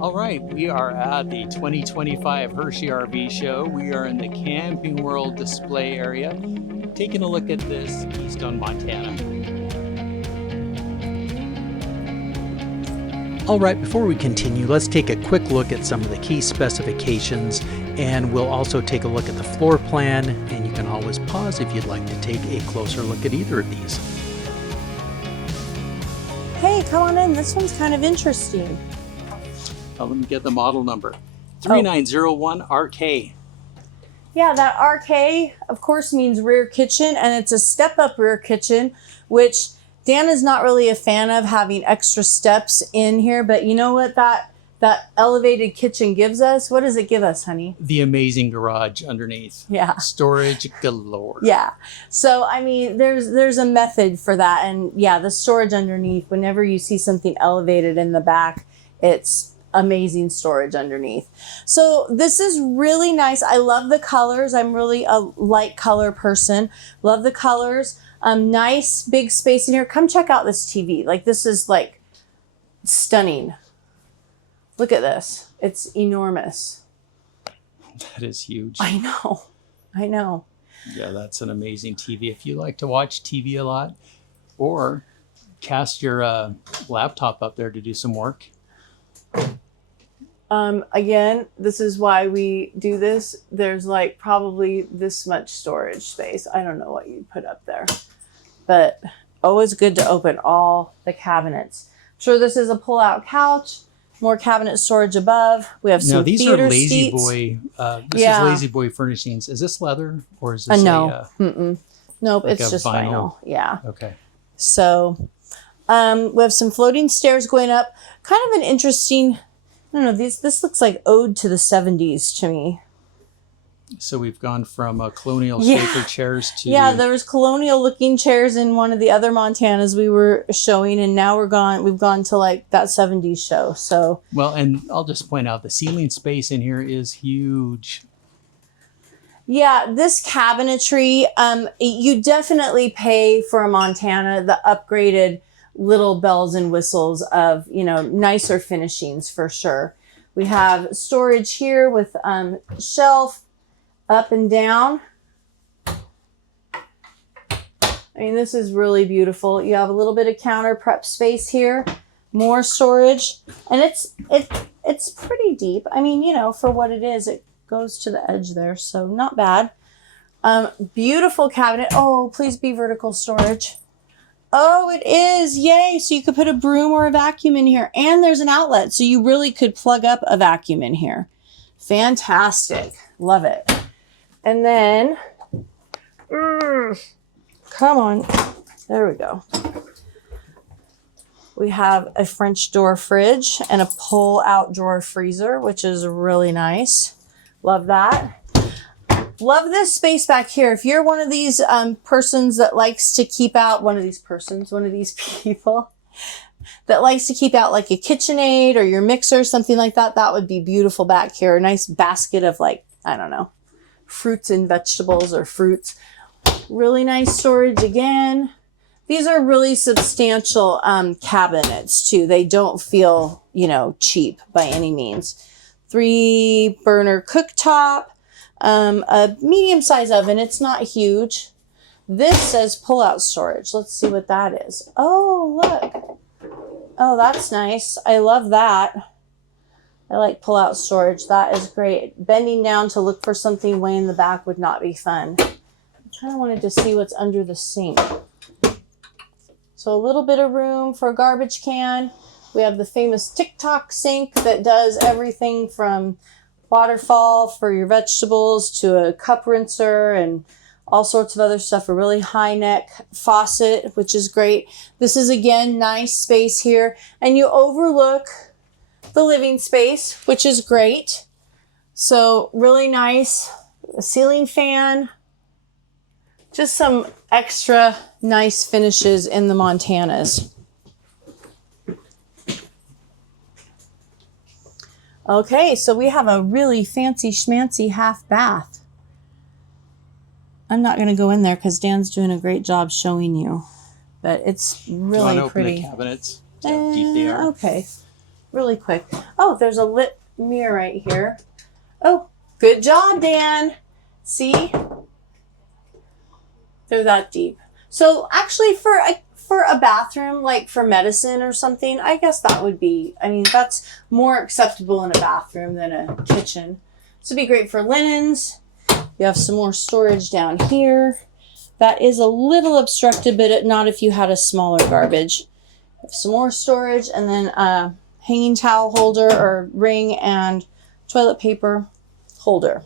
All right, we are at the 2025 Hershey RV show. We are in the Camping World display area, taking a look at this Keystone Montana. All right, before we continue, let's take a quick look at some of the key specifications, and we'll also take a look at the floor plan, and you can always pause if you'd like to take a closer look at either of these. Hey, come on in. This one's kind of interesting. Let me get the model number. 3901RK. Yeah, that RK, of course, means rear kitchen, and it's a step-up rear kitchen, which Dan is not really a fan of having extra steps in here, but you know what that elevated kitchen gives us? What does it give us, honey? The amazing garage underneath. Yeah. Storage galore. Yeah. So, I mean, there's a method for that, and yeah, the storage underneath, whenever you see something elevated in the back, it's amazing storage underneath. So this is really nice. I love the colors. I'm really a light color person. Love the colors. Nice big space in here. Come check out this TV. Like, this is like stunning. Look at this. It's enormous. That is huge. I know. I know. Yeah, that's an amazing TV. If you like to watch TV a lot, or cast your laptop up there to do some work. Again, this is why we do this. There's like probably this much storage space. I don't know what you'd put up there, but always good to open all the cabinets. I'm sure this is a pull-out couch, more cabinet storage above. We have some these theater are Lazy seats. Boy. This is Lazy Boy furnishings. Is this leather or is this no? Nope, like it's just vinyl. Yeah. Okay. So we have some floating stairs going up. Kind of an interesting, I don't know, this looks like ode to the 70s to me. So we've gone from colonial shaker chairs to... Yeah, there was colonial looking chairs in one of the other Montanas we were showing, and now we've gone to like that 70s show. So well, and I'll just point out the ceiling space in here is huge. yeah, this cabinetry, you definitely pay for a Montana the upgraded little bells and whistles of, nicer finishings for sure. We have storage here with shelf up and down. I mean, this is really beautiful. You have a little bit of counter prep space here, more storage, and it's pretty deep. I mean, for what it is, it goes to the edge there, so not bad. Beautiful cabinet. Oh, please be vertical storage. Oh, it is. Yay. So you could put a broom or a vacuum in here. And there's an outlet. So you really could plug up a vacuum in here. Fantastic. Love it. And then, come on. There we go. We have a French door fridge and a pull-out drawer freezer, which is really nice. Love that. Love this space back here. If you're one of these persons that likes to keep out, one of these people that likes to keep out like a KitchenAid or your mixer, something like that, that would be beautiful back here. A nice basket of like, I don't know, fruits and vegetables or fruits. Really nice storage again. These are really substantial cabinets too. They don't feel, cheap by any means. 3-burner cooktop. A medium-sized oven. It's not huge. This says pull-out storage. Let's see what that is. Oh, look. Oh, that's nice. I love that. I like pull-out storage. That is great. Bending down to look for something way in the back would not be fun. I kind of wanted to see what's under the sink. So a little bit of room for a garbage can. We have the famous TikTok sink that does everything from waterfall for your vegetables to a cup rinser and all sorts of other stuff. A really high neck faucet, which is great. This is, again, nice space here. And you overlook the living space, which is great. So really nice. A ceiling fan. Just some extra nice finishes in the Montanas. Okay, so we have a really fancy schmancy half bath. I'm not going to go in there because Dan's doing a great job showing you, but it's really pretty. Open the cabinets. See how deep they are. Okay, really quick. Oh, there's a lit mirror right here. Oh, good job, Dan. See? They're that deep. So actually for a bathroom, like for medicine or something, I guess that would be, I mean, that's more acceptable in a bathroom than a kitchen. This would be great for linens. You have some more storage down here. That is a little obstructed, but not if you had a smaller garbage. Some more storage, and then a hanging towel holder or ring and toilet paper holder.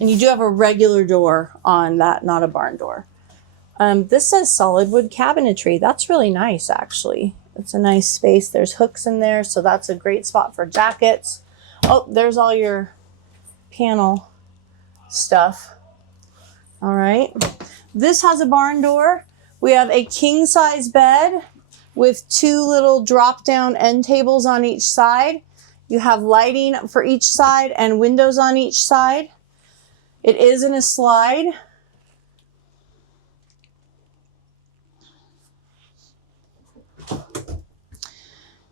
And you do have a regular door on that, not a barn door. This says solid wood cabinetry. That's really nice, actually. It's a nice space. There's hooks in there, so that's a great spot for jackets. Oh, there's all your panel stuff. All right. This has a barn door. We have a king size bed with 2 little drop down end tables on each side. You have lighting for each side and windows on each side. It is in a slide.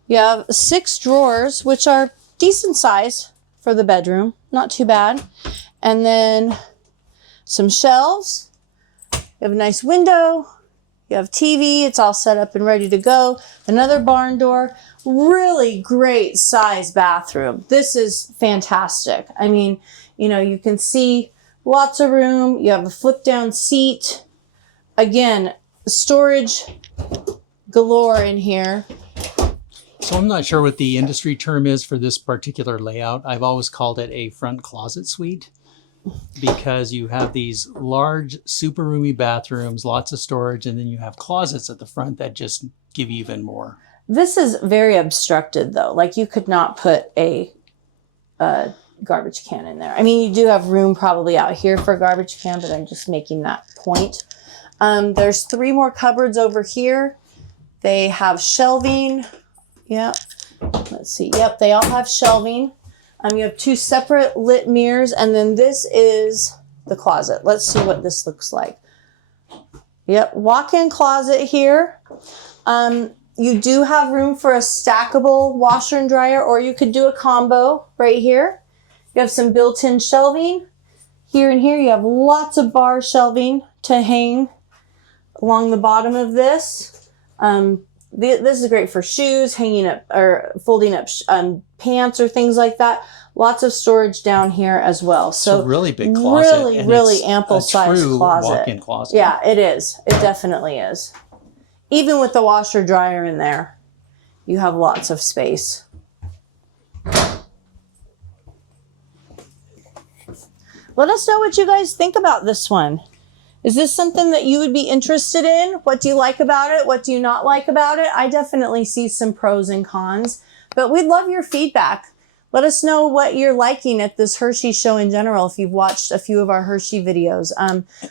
You have 6 drawers, which are decent size for the bedroom. Not too bad. And then some shelves. You have a nice window. You have TV. It's all set up and ready to go. Another barn door. Really great size bathroom. This is fantastic. I mean, you know, you can see lots of room. You have a flip down seat. Again, storage galore in here. So I'm not sure what the industry term is for this particular layout. I've always called it a front closet suite because you have these large, super roomy bathrooms, lots of storage, and then you have closets at the front that just give you even more. This is very obstructed, though. Like, you could not put a garbage can in there. I mean, you do have room probably out here for a garbage can, but I'm just making that point. There's 3 more cupboards over here. They have shelving. Yep. Let's see. Yep, they all have shelving. You have 2 separate lit mirrors, and then this is the closet. Let's see what this looks like. Yep, walk-in closet here. You do have room for a stackable washer and dryer, or you could do a combo right here. You have some built-in shelving. Here and here, you have lots of bar shelving to hang along the bottom of this. This is great for shoes, hanging up or folding up pants or things like that. Lots of storage down here as well. So really big closet. Really ample size closet. Walk-in closet. Yeah, it is. It definitely is. Even with the washer dryer in there, you have lots of space. Let us know what you guys think about this one. Is this something that you would be interested in? What do you like about it? What do you not like about it? I definitely see some pros and cons, but we'd love your feedback. Let us know what you're liking at this Hershey show in general. If you've watched a few of our Hershey videos,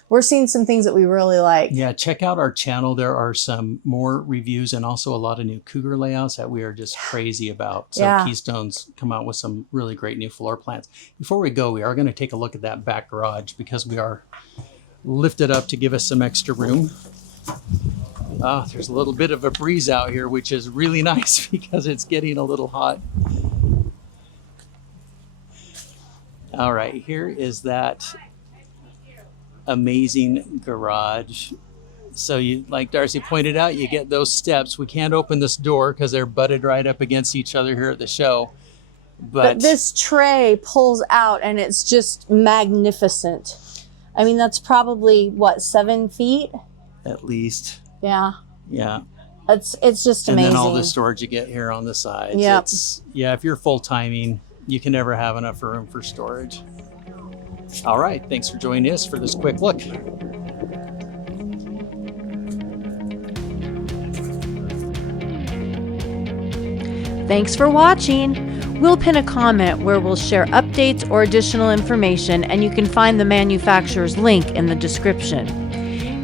we're seeing some things that we really like. Yeah, check out our channel. There are some more reviews and also a lot of new Cougar layouts that we are just crazy about. So Keystone's come out with some really great new floor plans. Before we go, we are going to take a look at that back garage because we are lifted up to give us some extra room. There's a little bit of a breeze out here, which is really nice because it's getting a little hot. All right, here is that amazing garage. So you, like Darcy pointed out, you get those steps. We can't open this door because they're butted right up against each other here at the show. But this tray pulls out and it's just magnificent. I mean, that's probably, what, 7 feet? At least. Yeah. Yeah. It's just amazing. And then all the storage you get here on the sides. Yep. Yeah, if you're full timing, you can never have enough room for storage. All right, thanks for joining us for this quick look. Thanks for watching. We'll pin a comment where we'll share updates or additional information, and you can find the manufacturer's link in the description.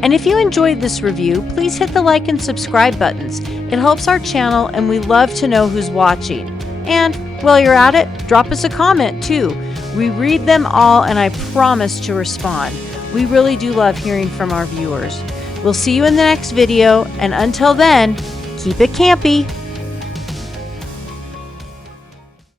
And if you enjoyed this review, please hit the like and subscribe buttons. It helps our channel, and we love to know who's watching. And while you're at it, drop us a comment too. We read them all, and I promise to respond. We really do love hearing from our viewers. We'll see you in the next video, and until then, keep it campy.